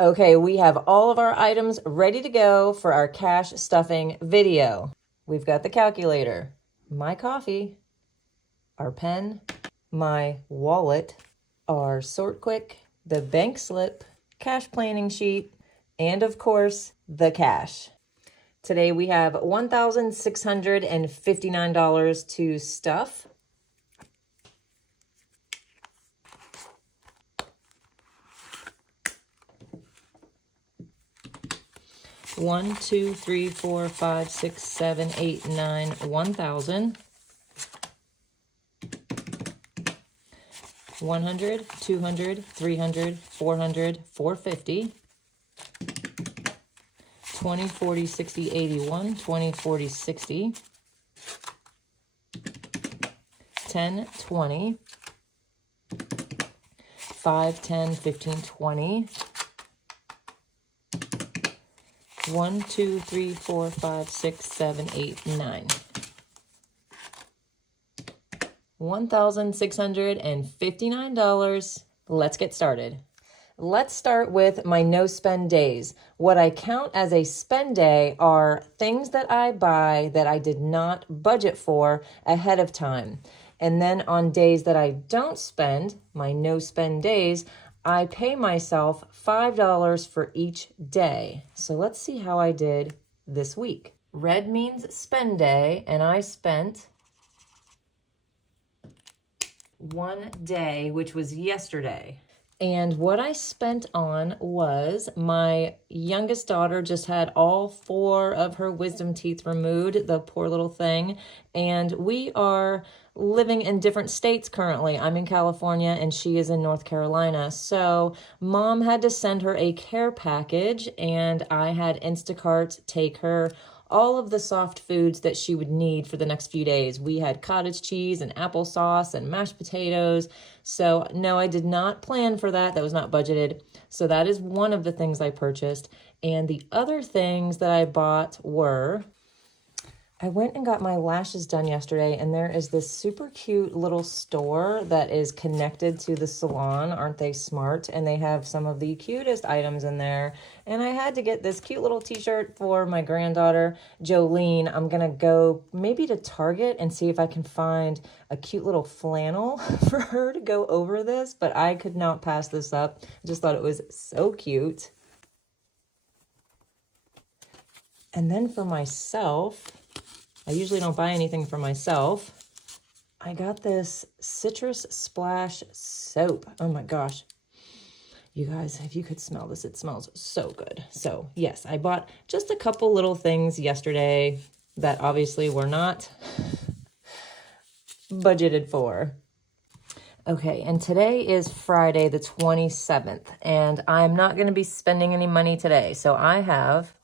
Okay, we have all of our items ready to go for our cash stuffing video. We've got the calculator, my coffee, our pen, my wallet, our sort quick, the bank slip, cash planning sheet, and of course, the cash. Today we have $1,659 to stuff. One, two, three, four, five, six, 7, 8, 9, 1,000. 100, 200, 300, 400, 450. 20, 40, 60, 81, 20, 40, 60. 10, 20. 5, 10, 15, 20. 1, 2, 3, 4, 5, 6, 7, 8, 9. $1,659. Let's get started. Let's start with my no spend days. What I count as a spend day are things that I buy that I did not budget for ahead of time. And then on days that I don't spend, my no spend days, I pay myself $5 for each day. So let's see how I did this week. Red means spend day, and I spent one day, which was yesterday. And what I spent on was my youngest daughter just had all 4 of her wisdom teeth removed, the poor little thing. And we are living in different states currently. I'm in California and she is in North Carolina. So mom had to send her a care package, and I had Instacart take her all of the soft foods that she would need for the next few days. We had cottage cheese and applesauce and mashed potatoes. So no, I did not plan for that. That was not budgeted. So that is one of the things I purchased. And the other things that I bought were, I went and got my lashes done yesterday, and there is this super cute little store that is connected to the salon. Aren't they smart? And they have some of the cutest items in there. And I had to get this cute little t-shirt for my granddaughter, Jolene. I'm going to go maybe to Target and see if I can find a cute little flannel for her to go over this, but I could not pass this up. I just thought it was so cute. And then for myself, I usually don't buy anything for myself. I got this citrus splash soap. Oh my gosh. You guys, if you could smell this, it smells so good. So yes, I bought just a couple little things yesterday that obviously were not budgeted for. Okay, and today is Friday the 27th, and I'm not going to be spending any money today. So I have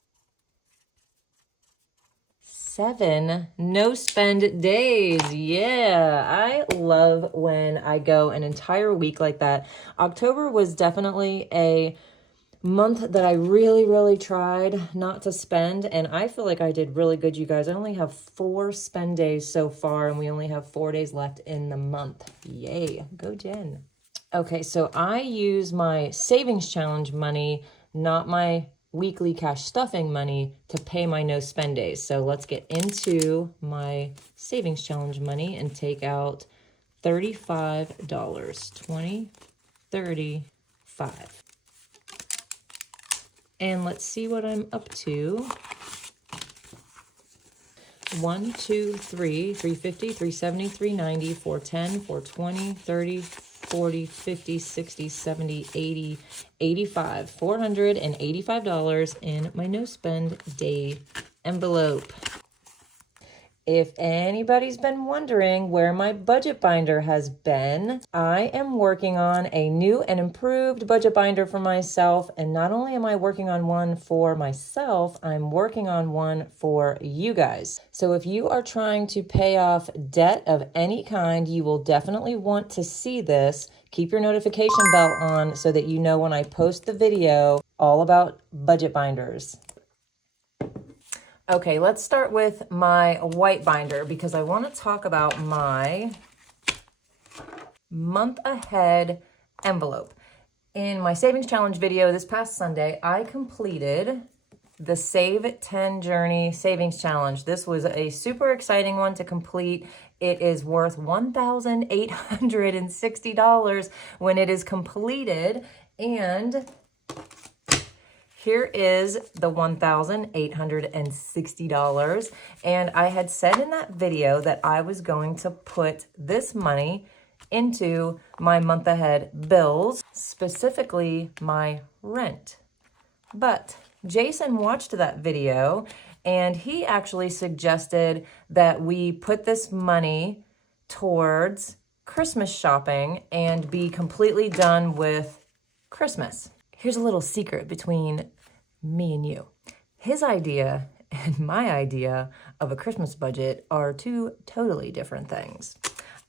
7 no spend days. Yeah, I love when I go an entire week like that. October was definitely a month that I really tried not to spend, and I feel like I did really good, you guys. I only have 4 spend days so far, and we only have 4 days left in the month. Yay, go Jen. Okay, so I use my savings challenge money, not my weekly cash stuffing money, to pay my no spend days. So let's get into my savings challenge money and take out $35. 20, 35. And let's see what I'm up to. 1, 2, 3, 350, 370, 390, 410, 420, 30, 40, 50, 60, 70, 80, 85, $485 in my no spend day envelope. If anybody's been wondering where my budget binder has been, I am working on a new and improved budget binder for myself. And not only am I working on one for myself, I'm working on one for you guys. So if you are trying to pay off debt of any kind, you will definitely want to see this. Keep your notification bell on so that you know when I post the video all about budget binders. Okay, let's start with my white binder because I want to talk about my month ahead envelope. In my savings challenge video this past Sunday, I completed the Save 10 Journey Savings Challenge. This was a super exciting one to complete. It is worth $1,860 when it is completed. And here is the $1,860. And I had said in that video that I was going to put this money into my month ahead bills, specifically my rent. But Jason watched that video and he actually suggested that we put this money towards Christmas shopping and be completely done with Christmas. Here's a little secret between me and you. His idea and my idea of a Christmas budget are two totally different things.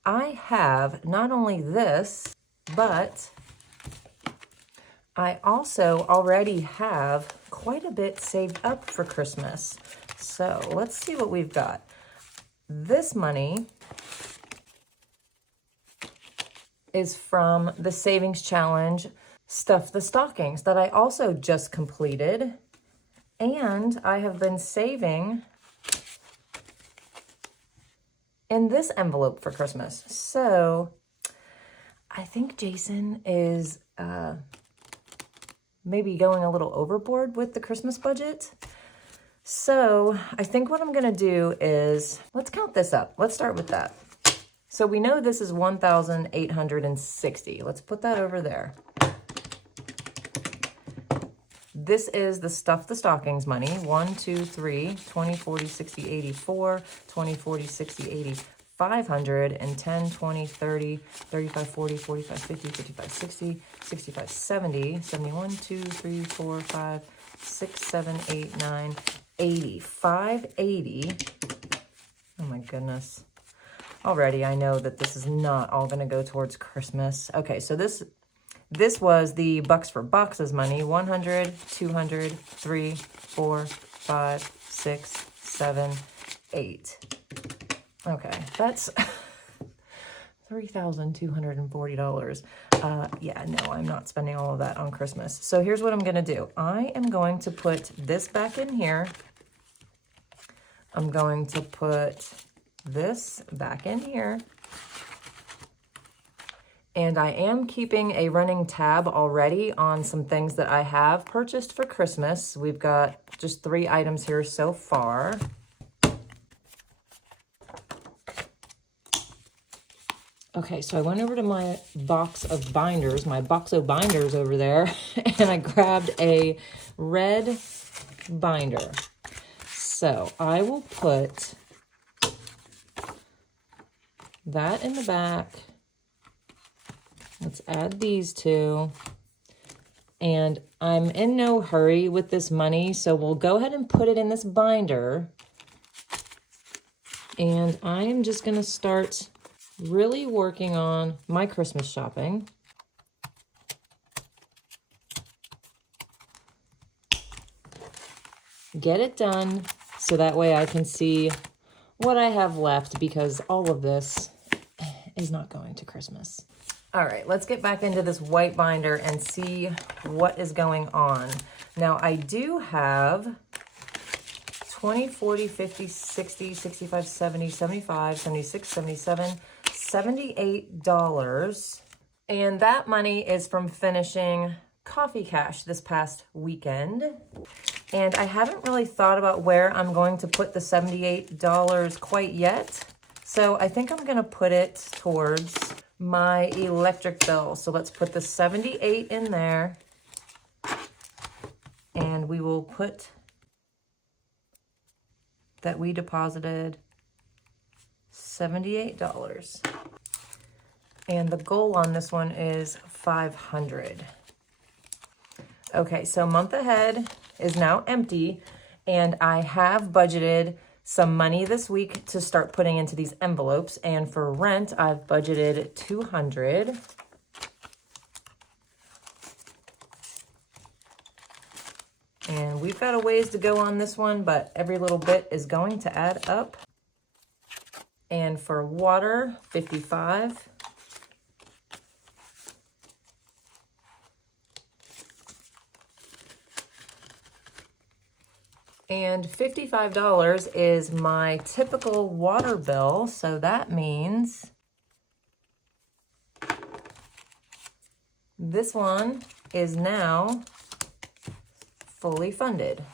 I have not only this, but I also already have quite a bit saved up for Christmas. So let's see what we've got. This money is from the Savings Challenge Stuff the Stockings that I also just completed. And I have been saving in this envelope for Christmas. So I think Jason is maybe going a little overboard with the Christmas budget. So I think what I'm gonna do is, let's count this up. Let's start with that. So we know this is $1,860. Let's put that over there. This is the Stuff the Stockings money. 1, 2, 3, 20, 40, 60, 84, 20, 40, 60, 80, 500, and 10, 20, 30, 35, 40, 45, 50, 55, 60, 65, 70, 71, 2, 3, 4, 5, 6, 7, 8, 9, 80, 580. Oh my goodness. Already I know that this is not all gonna go towards Christmas. Okay, so this was the Bucks for Boxes money. 100, 200, 3, 4, 5, 6, 7, 8. Okay, that's $3,240. Yeah, no, I'm not spending all of that on Christmas. So here's what I'm gonna do. I am going to put this back in here. I'm going to put this back in here. And I am keeping a running tab already on some things that I have purchased for Christmas. We've got just 3 items here so far. Okay, so I went over to my box of binders, my Boxo binders over there, and I grabbed a red binder. So I will put that in the back. Let's add these two. And I'm in no hurry with this money, so we'll go ahead and put it in this binder. And I am just going to start really working on my Christmas shopping. Get it done so that way I can see what I have left, because all of this is not going to Christmas. All right, let's get back into this white binder and see what is going on. Now, I do have 20, 40, 50, 60, 65, 70, 75, 76, 77, $78. And that money is from finishing Coffee Cash this past weekend. And I haven't really thought about where I'm going to put the $78 quite yet. So I think I'm going to put it towards my electric bill. So let's put the 78 in there, and we will put that we deposited $78. And the goal on this one is 500. Okay, so month ahead is now empty, and I have budgeted some money this week to start putting into these envelopes. And for rent, I've budgeted $200. And we've got a ways to go on this one, but every little bit is going to add up. And for water, $55. And $55 is my typical water bill. So that means this one is now fully funded.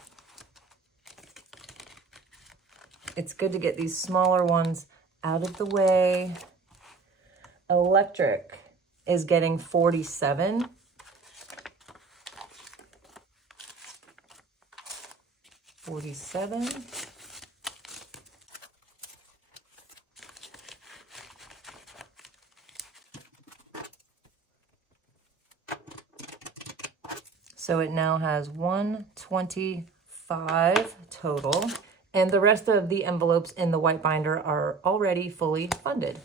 It's good to get these smaller ones out of the way. Electric is getting 47. So it now has 125 total. And the rest of the envelopes in the white binder are already fully funded.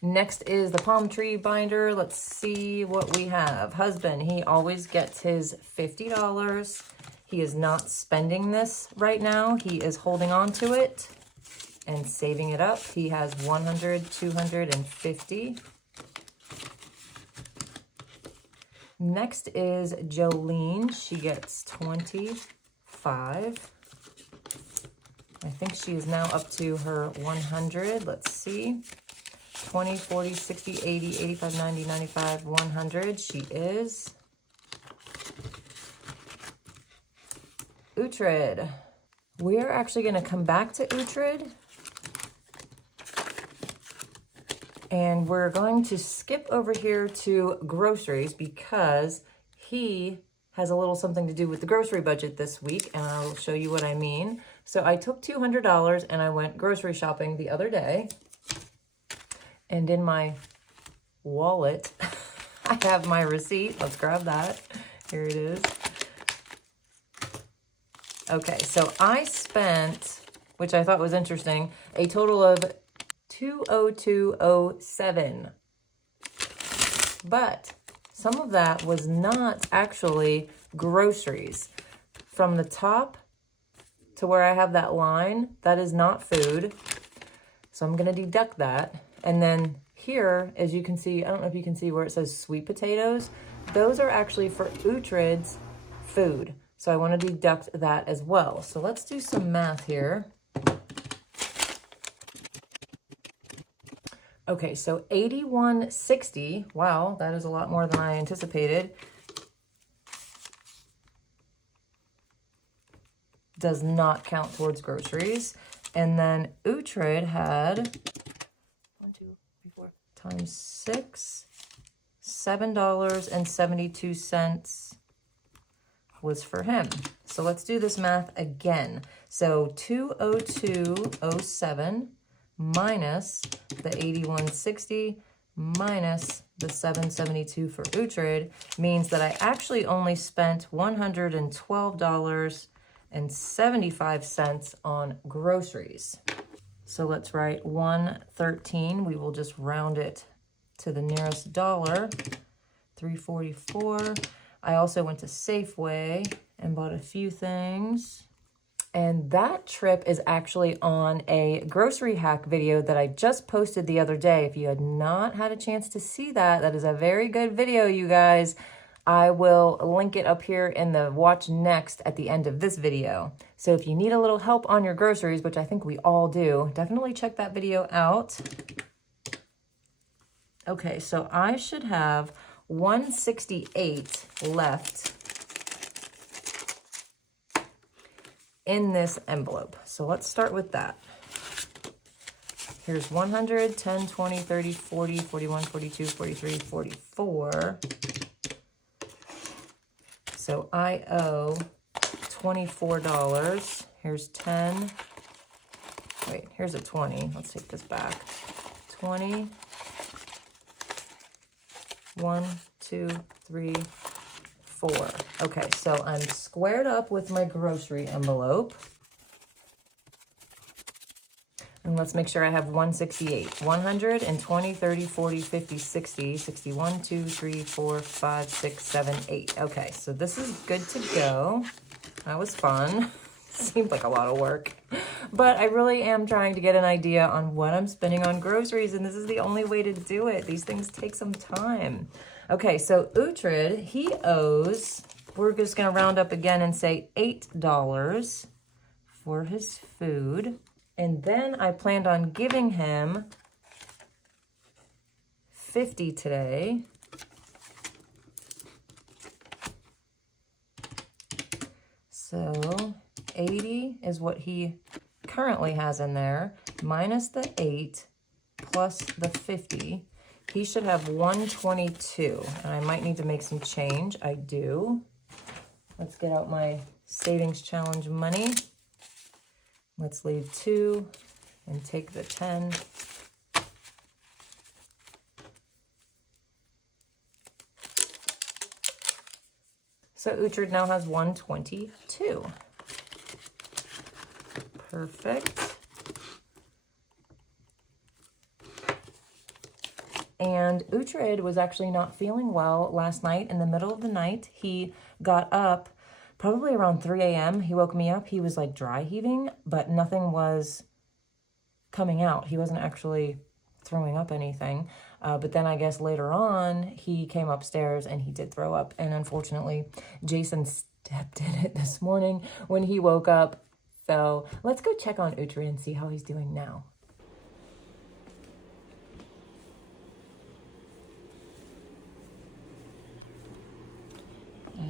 Next is the palm tree binder. Let's see what we have. Husband, he always gets his $50. He is not spending this right now. He is holding on to it and saving it up. He has 100, 250. Next is Jolene. She gets 25. I think she is now up to her 100. Let's see. 20, 40, 60, 80, 85, 90, 95, 100. She is. Uhtred. We're actually going to come back to Uhtred. And we're going to skip over here to groceries because he has a little something to do with the grocery budget this week, and I'll show you what I mean. So I took $200 and I went grocery shopping the other day. And in my wallet, I have my receipt. Let's grab that. Here it is. Okay, so I spent, which I thought was interesting, a total of $202.07. But some of that was not actually groceries. From the top to where I have that line, that is not food. So I'm going to deduct that. And then here, as you can see, I don't know if you can see where it says sweet potatoes. Those are actually for Uhtred's food. So I want to deduct that as well. So let's do some math here. Okay, so $81.60. Wow, that is a lot more than I anticipated. Does not count towards groceries. And then Uhtred had 1, 2, 3, 4 times 6, $7.72 was for him. So let's do this math again. So 202.07 minus the 81.60 minus the 772 for Uhtred means that I actually only spent $112.75 on groceries. So let's write 113. We will just round it to the nearest dollar. 344. I also went to Safeway and bought a few things. And that trip is actually on a grocery hack video that I just posted the other day. If you had not had a chance to see that, that is a very good video, you guys. I will link it up here in the watch next at the end of this video. So if you need a little help on your groceries, which I think we all do, definitely check that video out. Okay, so I should have 168 left in this envelope. So let's start with that. Here's 100, 10, 20, 30, 40, 41, 42, 43, 44. So I owe $24. Here's 10. Wait, here's a 20. Let's take this back. 20. 1, 2, 3, 4. Okay, so I'm squared up with my grocery envelope. And let's make sure I have 168. 100 and 20, 30, 40, 50, 60, 61, 2, 3, 4, 5, 6, 7, 8. Okay, so this is good to go. That was fun. Seemed like a lot of work. But I really am trying to get an idea on what I'm spending on groceries, and this is the only way to do it. These things take some time. Okay, so Uhtred, he owes we're just gonna round up again and say $8 for his food. And then I planned on giving him 50 today. So 80 is what he currently has in there, minus the 8 plus the 50. He should have 122, and I might need to make some change. I do. Let's get out my savings challenge money. Let's leave 2 and take the 10. So Uhtred now has 122. Perfect. And Uhtred was actually not feeling well last night. In the middle of the night, he got up probably around 3 a.m. He woke me up. He was like dry heaving, but nothing was coming out. He wasn't actually throwing up anything. But then I guess later on, he came upstairs and he did throw up. And unfortunately, Jason stepped in it this morning when he woke up. So let's go check on Uhtred and see how he's doing now.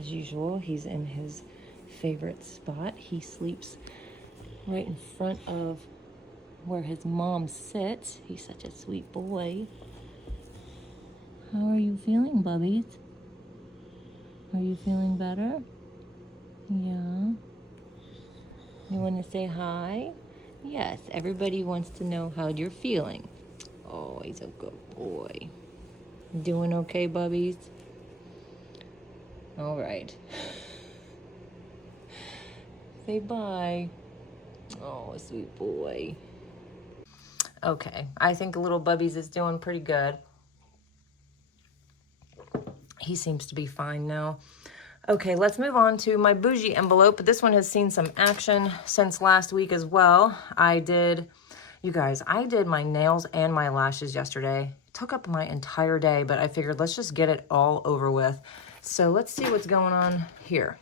As usual, he's in his favorite spot. He sleeps right in front of where his mom sits. He's such a sweet boy. How are you feeling, bubbies? Are you feeling better? Yeah. You want to say hi? Yes, everybody wants to know how you're feeling. Oh, he's a good boy. Doing okay, bubbies? All right. Say bye. Oh, sweet boy. Okay, I think little Bubbies is doing pretty good. He seems to be fine now. Okay, let's move on to my bougie envelope. This one has seen some action since last week as well. You guys, I did my nails and my lashes yesterday. It took up my entire day, but I figured let's just get it all over with. So let's see what's going on here.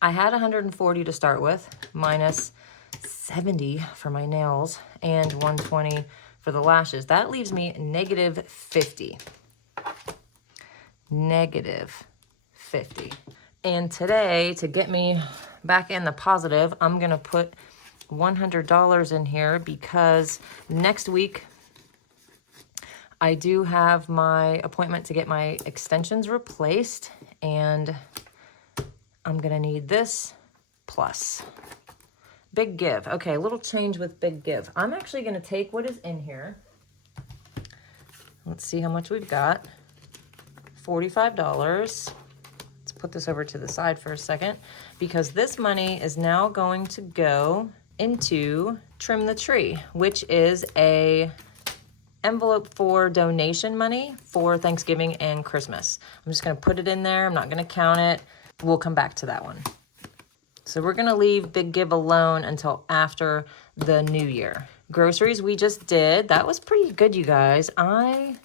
I had 140 to start with, minus 70 for my nails and 120 for the lashes. That leaves me negative 50. Negative 50. And today, to get me back in the positive, I'm going to put $100 in here because next week I do have my appointment to get my extensions replaced, and I'm going to need this plus. Big give. Okay, a little change with big give. I'm actually going to take what is in here. Let's see how much we've got. $45. Let's put this over to the side for a second because this money is now going to go into Trim the Tree, which is a envelope for donation money for Thanksgiving and Christmas. I'm just going to put it in there. I'm not going to count it. We'll come back to that one. So we're going to leave Big Give alone until after the new year. Groceries we just did. That was pretty good, you guys. I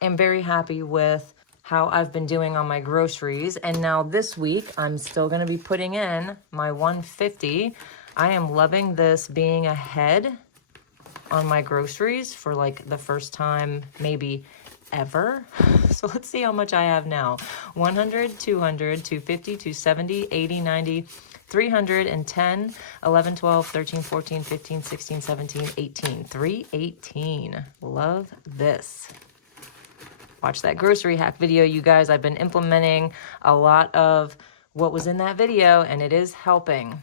am very happy with how I've been doing on my groceries. And now this week, I'm still going to be putting in my 150. I am loving this being ahead on my groceries for like the first time maybe ever. So let's see how much I have now. 100, 200, 250, 270, 80, 90, 310, 11, 12, 13, 14, 15, 16, 17, 18. 318. Love this. Watch that grocery hack video, you guys. I've been implementing a lot of what was in that video, and it is helping.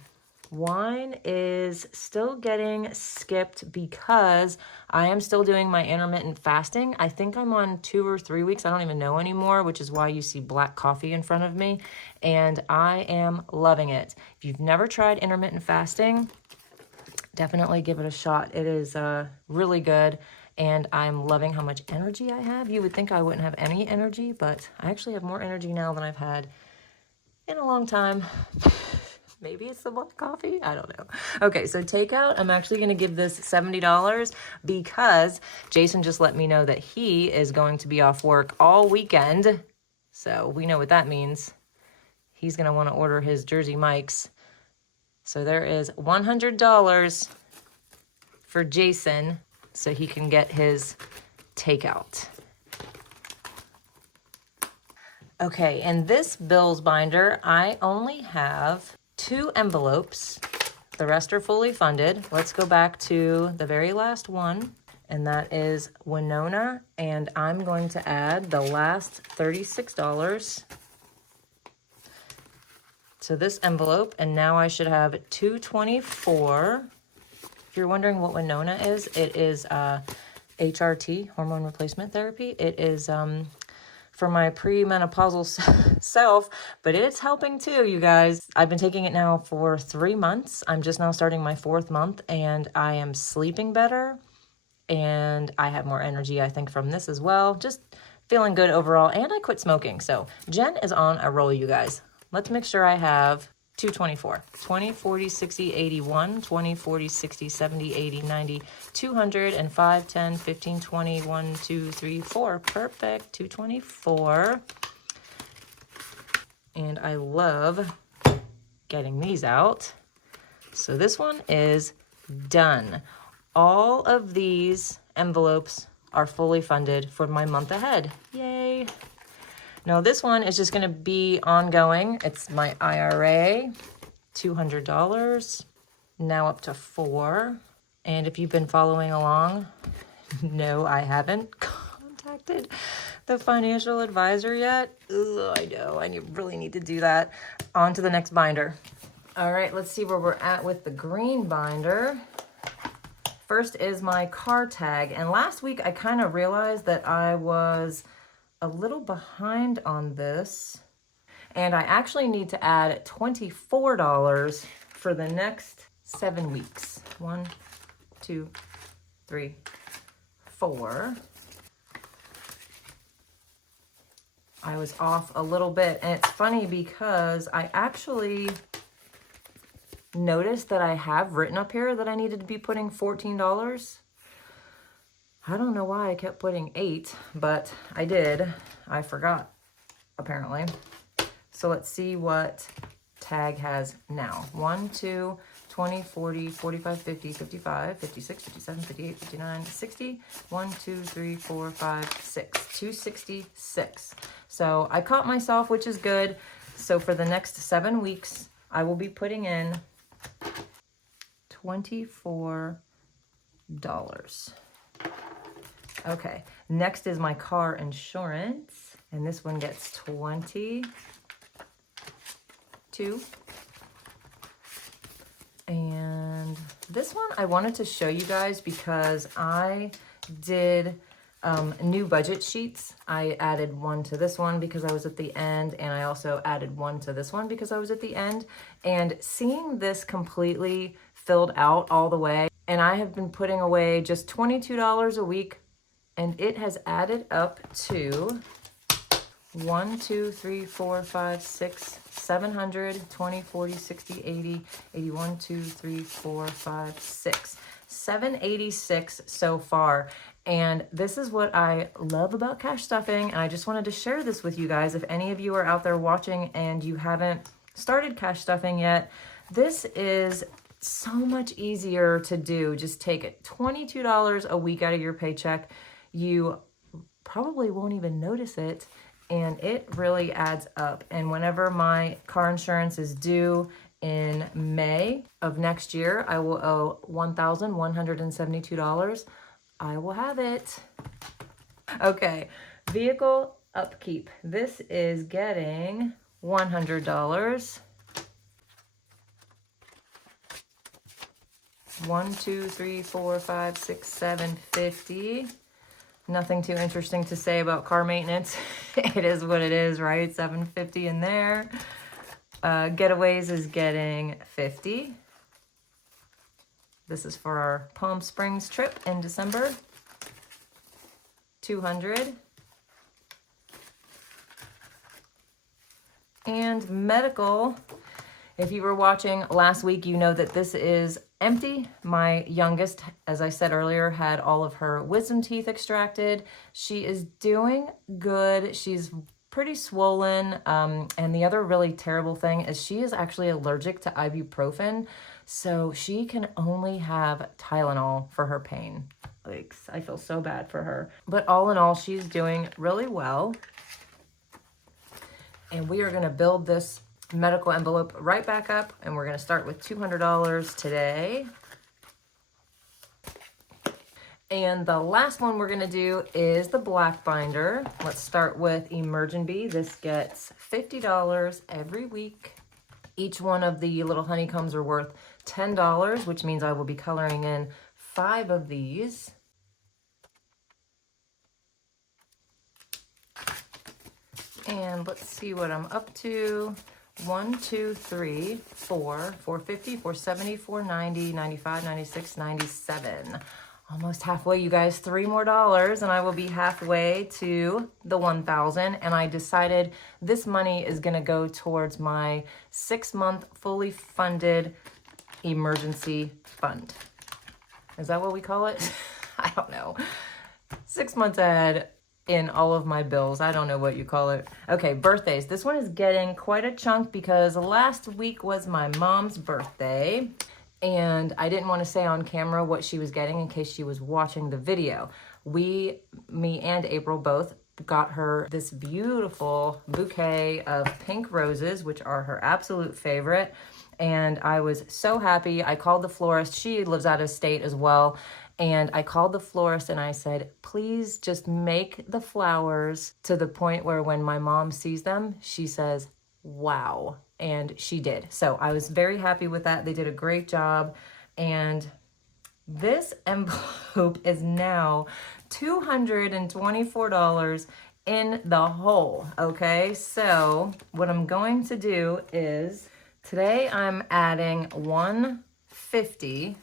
Wine is still getting skipped because I am still doing my intermittent fasting. I think I'm on 2 or 3 weeks. I don't even know anymore, which is why you see black coffee in front of me. And I am loving it. If you've never tried intermittent fasting, definitely give it a shot. It is really good. And I'm loving how much energy I have. You would think I wouldn't have any energy, but I actually have more energy now than I've had in a long time. Maybe it's the black coffee. I don't know. Okay, so takeout, I'm actually going to give this $70 because Jason just let me know that he is going to be off work all weekend. So we know what that means. He's going to want to order his Jersey Mike's. So there is $100 for Jason so he can get his takeout. Okay, and this bills binder, I only have 2 envelopes. The rest are fully funded. Let's go back to the very last one, and that is Winona, and I'm going to add the last $36 to this envelope, and now I should have $224. If you're wondering what Winona is, it is HRT, hormone replacement therapy. It is for my premenopausal self, but it's helping too, you guys. I've been taking it now for 3 months. I'm just now starting my 4th month, and I am sleeping better, and I have more energy, I think, from this as well. Just feeling good overall, and I quit smoking. So Jen is on a roll, you guys. Let's make sure I have 224, 20, 40, 60, 81, 20, 40, 60, 70, 80, 90, 200, and 5, 10, 15, 20, 1, 2, 3, 4. Perfect, 224. And I love getting these out. So this one is done. All of these envelopes are fully funded for my month ahead. Yay. Now this one is just gonna be ongoing. It's my IRA, $200, now up to 4. And if you've been following along, no, I haven't contacted the financial advisor yet. Ugh, I know, I really need to do that. On to the next binder. All right, let's see where we're at with the green binder. First is my car tag. And last week I kind of realized that I was a little behind on this, and I actually need to add $24 for the next 7 weeks. 1, 2, 3, 4. I was off a little bit, and it's funny because I actually noticed that I have written up here that I needed to be putting $14. I don't know why I kept putting 8, but I did. I forgot, apparently. So let's see what tag has now. 1, 2, 20, 40, 45, 50, 55, 56, 57, 58, 59, 60. 1, 2, 3, 4, 5, 6. 266. So I caught myself, which is good. So for the next 7 weeks, I will be putting in $24. Okay, next is my car insurance, and this one gets 22. And this one I wanted to show you guys because I did new budget sheets. I added one to this one because I was at the end, and I also added one to this one because I was at the end. And seeing this completely filled out all the way, and I have been putting away just $22 a week, and it has added up to 1, 2, 3, 4, 5, 6, 700, 20, 40, 60, 80, 81, 2, 3, 4, 5, 6. 786 so far. And this is what I love about cash stuffing. And I just wanted to share this with you guys. If any of you are out there watching and you haven't started cash stuffing yet, this is so much easier to do. Just take $22 a week out of your paycheck. You probably won't even notice it, and it really adds up. And whenever my car insurance is due in May of next year, I will owe $1,172. I will have it. Okay, vehicle upkeep. This is getting $100. 1, 2, 3, 4, 5, 6, 7, 50. Nothing too interesting to say about car maintenance. It is what it is, right? $750 in there. Getaways is getting $50. This is for our Palm Springs trip in December. $200. And medical, if you were watching last week, you know that this is empty. My youngest, as I said earlier, had all of her wisdom teeth extracted. She is doing good. She's pretty swollen. And the other really terrible thing is she is actually allergic to ibuprofen. So she can only have Tylenol for her pain. Like, I feel so bad for her. But all in all, she's doing really well. And we are gonna build this medical envelope right back up, and we're gonna start with $200 today. And the last one we're gonna do is the black binder. Let's start with Emergency. This gets $50 every week. Each one of the little honeycombs are worth $10, which means I will be coloring in 5 of these. And let's see what I'm up to. 1, 2, 3, 4, 450, 470, 490, 95, 96, 97. Almost halfway, you guys. 3 more dollars and I will be halfway to the 1,000. And I decided this money is gonna go towards my 6-month fully funded emergency fund. Is that what we call it? I don't know. 6 months ahead in all of my bills. I don't know what you call it. Okay, birthdays. This one is getting quite a chunk because last week was my mom's birthday. And I didn't want to say on camera what she was getting in case she was watching the video. Me and April both got her this beautiful bouquet of pink roses, which are her absolute favorite. And I was so happy. I called the florist. She lives out of state as well. And I called the florist and I said, please just make the flowers to the point where when my mom sees them, she says, wow. And she did. So I was very happy with that. They did a great job. And this envelope is now $224 in the hole. Okay, so what I'm going to do is today I'm adding $150.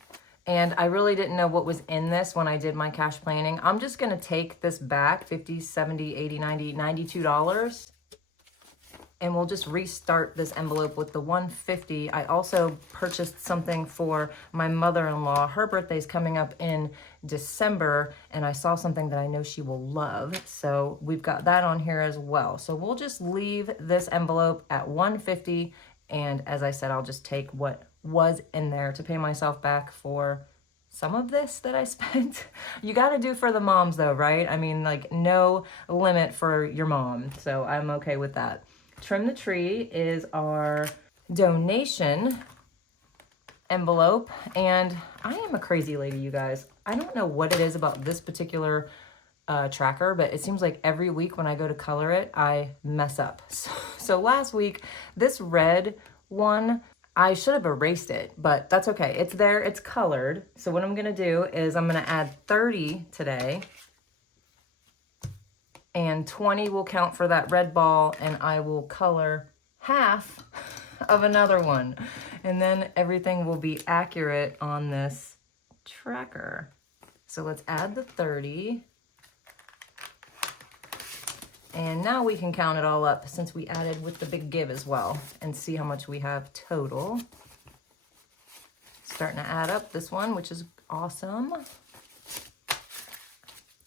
And I really didn't know what was in this when I did my cash planning. I'm just gonna take this back, $50, $70, $80, $90, $92. And we'll just restart this envelope with the $150. I also purchased something for my mother-in-law. Her birthday's coming up in December, and I saw something that I know she will love. So we've got that on here as well. So we'll just leave this envelope at $150. And as I said, I'll just take what was in there to pay myself back for some of this that I spent. You got to do for the moms though, right? I mean, like, no limit for your mom. So I'm okay with that. Trim the Tree is our donation envelope. And I am a crazy lady, you guys. I don't know what it is about this particular tracker, but it seems like every week when I go to color it, I mess up. So last week, this red one, I should have erased it, but that's okay. It's there, it's colored. So what I'm gonna do is I'm gonna add 30 today, and 20 will count for that red ball, and I will color half of another one. And then everything will be accurate on this tracker. So let's add the 30. And now we can count it all up since we added with the big give as well and see how much we have total. Starting to add up this one, which is awesome.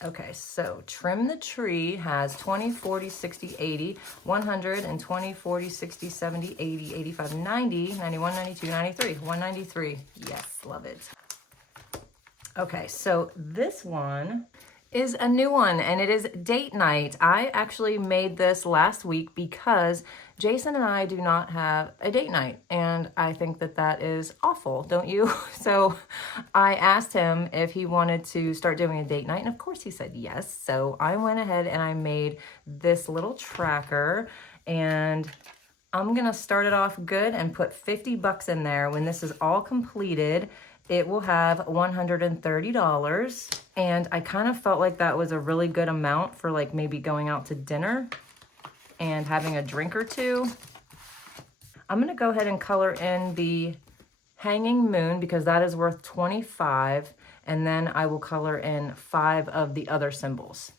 Okay, so Trim the Tree has 20, 40, 60, 80, 100, and 20, 40, 60, 70, 80, 85, 90, 91, 92, 93, 193. Yes, love it. Okay, so this one is a new one, and it is date night. I actually made this last week because Jason and I do not have a date night, and I think that that is awful, don't you? So I asked him if he wanted to start doing a date night, and of course he said yes. So I went ahead and I made this little tracker, and I'm gonna start it off good and put 50 bucks in there. When this is all completed, it will have $130. And I kind of felt like that was a really good amount for like maybe going out to dinner and having a drink or two. I'm gonna go ahead and color in the hanging moon because that is worth 25. And then I will color in 5 of the other symbols.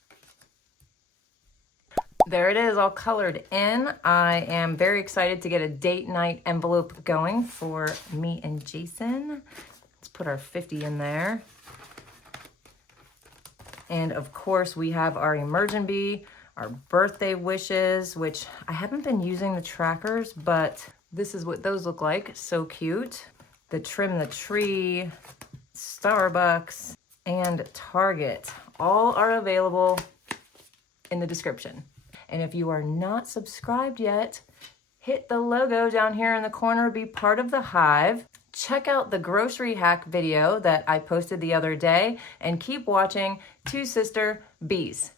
There it is, all colored in. I am very excited to get a date night envelope going for me and Jason. Let's put our 50 in there. And of course we have our Emergency, our birthday wishes, which I haven't been using the trackers, but this is what those look like. So cute. The trim the tree, Starbucks, and Target. All are available in the description. And if you are not subscribed yet, hit the logo down here in the corner, be part of the hive. Check out the grocery hack video that I posted the other day, and keep watching Two Sister Bees.